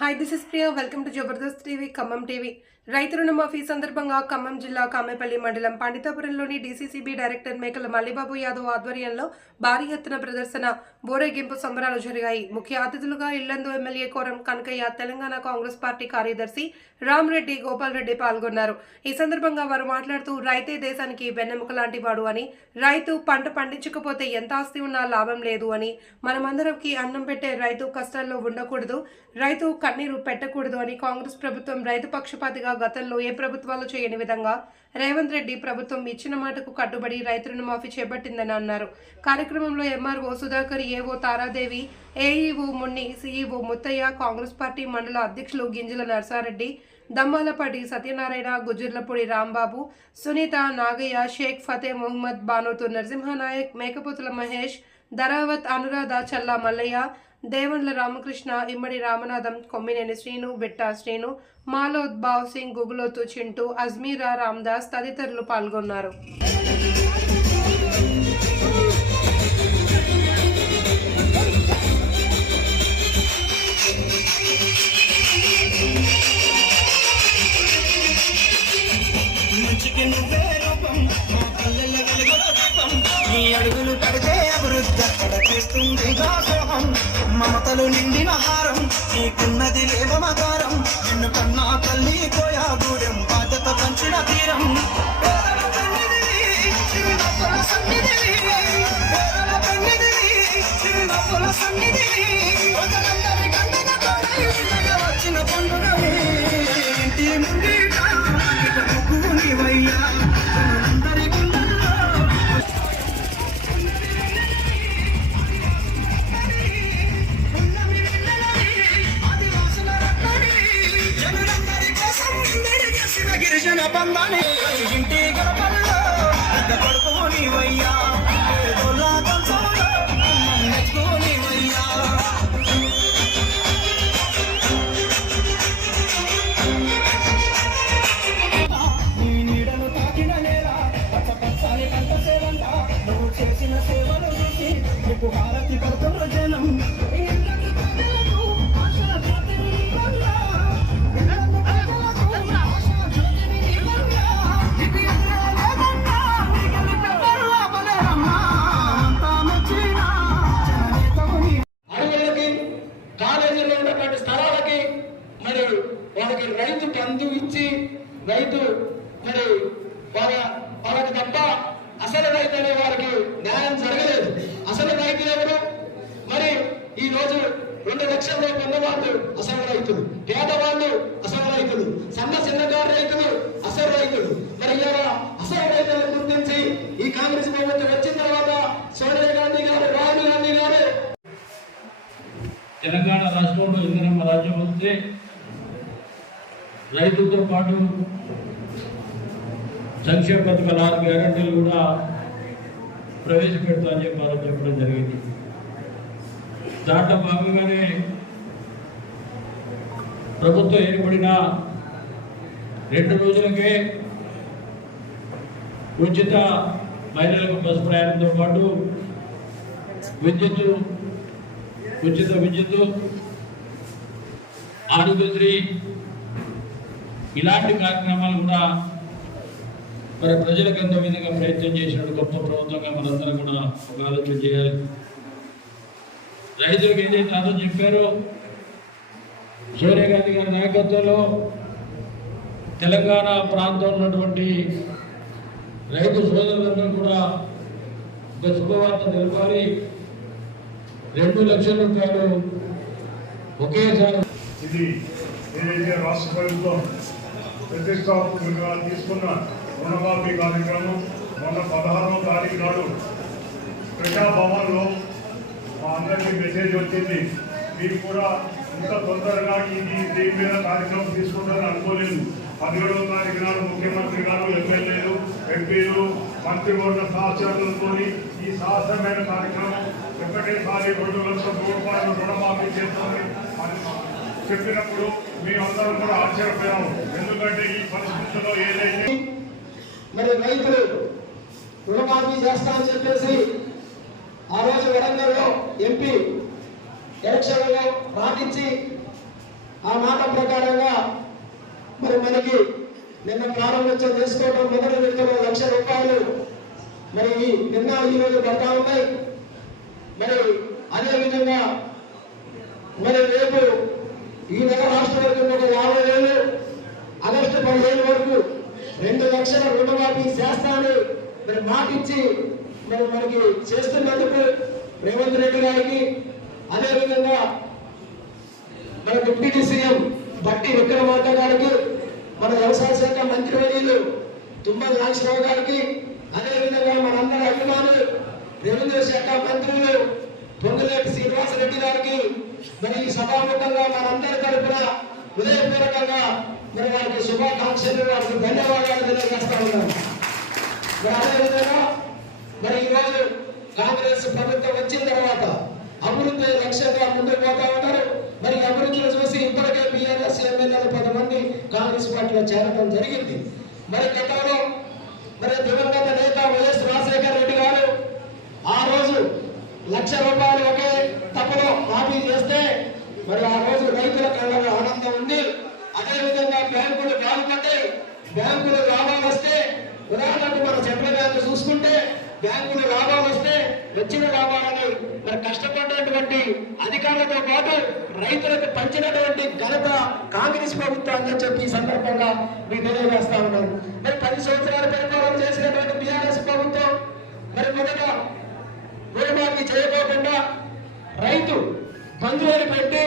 Hi this is Priya welcome to Jabardasth TV Khammam TV రైతు రుణమాఫీ సందర్భంగా ఖమ్మం జిల్లా కామెపల్లి మండలం పండితాపురంలోని డీసీసీబీ డైరెక్టర్ మేకల మల్లిబాబు యాదవ్ ఆధ్వర్యంలో భారీ ఎత్తున ప్రదర్శన బోరేగింపు సంబరాలు జరిగాయి. ముఖ్య అతిథులుగా Yellandu MLA Koram Kanakaiah Telangana Congress party కార్యదర్శి రామ్రెడ్డి గోపాల్ రెడ్డి పాల్గొన్నారు. ఈ సందర్భంగా వారు మాట్లాడుతూ రైతే దేశానికి వెన్నెముక లాంటి వాడు అని రైతు పంట పండించకపోతే ఎంత ఆస్తి ఉన్నా లాభం లేదు అని మనమందరంకి అన్నం పెట్టే రైతు కష్టాల్లో ఉండకూడదు. రైతు కన్నీరు పెట్టకూడదు అని కాంగ్రెస్ ప్రభుత్వం రైతు పక్షపాతిగా గతంలో ఏ ప్రభుత్వాలు చేయని విధంగా రేవంత్ రెడ్డి ప్రభుత్వం ఇచ్చిన మాటకు కట్టుబడి రైతు రుణమాఫీ చేపట్టిందని అన్నారు. కార్యక్రమంలో MRO Sudhakar AO Taradevi AEO Munni CEO Muthaiah Congress party మండల అధ్యక్షులు గింజల నర్సారెడ్డి దమ్మాలపాటి సత్యనారాయణ గుజ్జర్లపూడి రాంబాబు సునీత నాగయ్య షేక్ ఫతే మొహమ్మద్ బానోతు నరసింహనాయక్ మేకపోతుల మహేష్ ధరావత్ అనురాధ చల్లా మల్లయ్య దేవండ్ల రామకృష్ణ ఇమ్మడి రామనాథం కొమ్మినేని శ్రీను బిట్టా శ్రీను మాలోద్ బావ్ సింగ్ గుగులోతు చింటూ అజ్మీరా రామ్దాస్ తదితరులు పాల్గొన్నారు. అడుగులు పడితే అభివృద్ధి అక్కడ చేస్తుంది మమతలు నిండిన హారం నీకున్నది లేవ మకారం నిన్ను కన్నా తల్లి కోయా గూడెం బాధ్యత పంచిన తీరం. పేదల పెన్నిధివి, చిరునవ్వుల సన్నిధివి. పేదల వాళ్ళకి రైతు కందు ఇచ్చి రైతు మరి వాళ్ళ వాళ్ళకి తప్ప అసలు రైతు అనే వారికి న్యాయం జరగలేదు. అసలు రైతు ఎవరు? మరి ఈ రోజు రెండు లక్షల ఉన్నవాళ్ళు అసలు రైతులు. పేదవాళ్ళు అసలు రైతులు. సన్న చిన్నగారు రైతులు అసలు రైతులు. మరి ఇలా అసలు రైతులను గుర్తించి ఈ కాంగ్రెస్ ప్రభుత్వం వచ్చిన తర్వాత సోనియా గాంధీ గారు రాహుల్ గాంధీ గారు తెలంగాణ రాష్ట్రంలో ఇందిరమ్మ రాజ్యం వస్తే రైతులతో పాటు సంక్షేమ పథకాల ఆరు గ్యారంటీలు కూడా ప్రవేశపెడతా అని చెప్పాలని చెప్పడం జరిగింది. దాంట్లో భాగంగానే ప్రభుత్వం ఏర్పడిన రెండు రోజులకే ఉచిత మహిళలకు బస్సు ప్రయాణంతో పాటు విద్యుత్ ఉచిత విద్యుత్ ఆరోగ్యశ్రీ ఇలాంటి కార్యక్రమాలు కూడా మరి ప్రజలకు ఎంతో విధంగా ప్రయత్నం చేసినట్టు గొప్ప ప్రభుత్వంగా మనందరం కూడా ఒక ఆలోచన చేయాలి. రైతులకు ఏదైతే అర్థం చెప్పారో సోనియా గాంధీ గారి నాయకత్వంలో తెలంగాణ ప్రాంతంలో ఉన్నటువంటి రైతు సోదరులందరూ కూడా ఒక శుభవార్త తెలపాలి. రెండు లక్షల రూపాయలు ఒకేసారి ఇది ఏదైతే రాష్ట్ర ప్రభుత్వం ప్రతిష్టాత్మకంగా తీసుకున్న రుణమాఫీ కార్యక్రమం మొన్న పదహారవ తారీఖు నాడు ప్రజాభవన్లో మా అందరికీ మెసేజ్ వచ్చింది. మీరు కూడా ఇంత తొందరగా ఇది దీని మీద కార్యక్రమం తీసుకుంటారని అనుకోలేదు. పదిహేడవ తారీఖు నాడు ముఖ్యమంత్రి గారు ఎమ్మెల్యేలు ఎంపీలు మంత్రివర్గ సహచరులతో ఈ సాహసమైన కార్యక్రమం ఒకటేసారి రెండు లక్షల రూపాయలు రుణమాఫీ చేస్తామని అని చెప్పినప్పుడు మేమందరం కూడా ఆశ్చర్యపోయాము ఎందుకంటే ఈ పరిస్థితుల్లో ఏదైతే మరి రైతులు రుణమాఫీ చేస్తామని చెప్పేసి ఆ రోజు వరంగల్లో ఎంపీ ఎలక్షన్లో రాటించి ఆ మాట ప్రకారంగా మరి మనకి నిన్న ప్రారంభోత్సవం చేసుకోవడం మొదటి విడతలో లక్ష రూపాయలు మరి ఈ నిన్న ఈరోజు పడతా ఉన్నాయి. మరి అదేవిధంగా మరి రేపు ఈ నెల రాష్ట్ర వరకు ఒక యాభై వేలు ఆగస్టు పదిహేను వరకు రెండు లక్షల రుణమాఫీ చేస్తామని మరి మాటిచ్చి మరి మనకి చేస్తున్నందుకు రేవంత్ రెడ్డి గారికి అదేవిధంగా మన డిప్యూటీ సీఎం బట్టి విక్రమార్క గారికి మన వ్యవసాయ శాఖ మంత్రివర్యులు తుమ్మల నాగేశ్వరరావు గారికి అదేవిధంగా మనందరి అభిమానులు రెవెన్యూ శాఖ మంత్రులు పొంగులేటి శ్రీనివాసరెడ్డి గారికి మరి ఈ సభాముఖంగా మనందరి తరపున హృదయపూర్వకంగా మరి వారికి శుభాకాంక్షలు వారికి ధన్యవాదాలు తెలియజేస్తా ఉన్నాను మరి అదేవిధంగా మరి ఈరోజు కాంగ్రెస్ ప్రభుత్వం వచ్చిన తర్వాత అభివృద్ధి లక్ష్యంగా ముందుకు పోతా ఉన్నారు. మరి అభివృద్ధిని చూసి ఇప్పటికే బీఆర్ఎస్ ఎమ్మెల్యేలు పది మంది కాంగ్రెస్ పార్టీలో చేరడం జరిగింది. మరి గతంలో మరి దివంగత నేత వైఎస్ రాజశేఖర రెడ్డి గారు ఆ రోజు లక్ష రూపాయలు ఒకే తప్పదు. మాఫీ చేస్తే మరి ఆ రోజు రైతుల కళ్ళలో ఆనందం ఉంది. అదేవిధంగా బ్యాంకులు బాగుపడ్డాయి బ్యాంకులు లాభాలు వస్తే ఉదాహరణకు మన సెంట్రల్ బ్యాంకు చూసుకుంటే బ్యాంకులు లాభాలు వస్తే వచ్చిన లాభాలని మరి కష్టపడినటువంటి అధికారులతో పాటు రైతులకు పంచినటువంటి ఘనత కాంగ్రెస్ ప్రభుత్వాన్ని చెప్పి ఈ సందర్భంగా మీకు తెలియజేస్తా ఉన్నారు మరి పది సంవత్సరాల పరిపాలన చేసినటువంటి బీఆర్ఎస్ ప్రభుత్వం మరి మొదట రుణమాఫీ చేయకోకుండా రైతు బంధువులు పెట్టి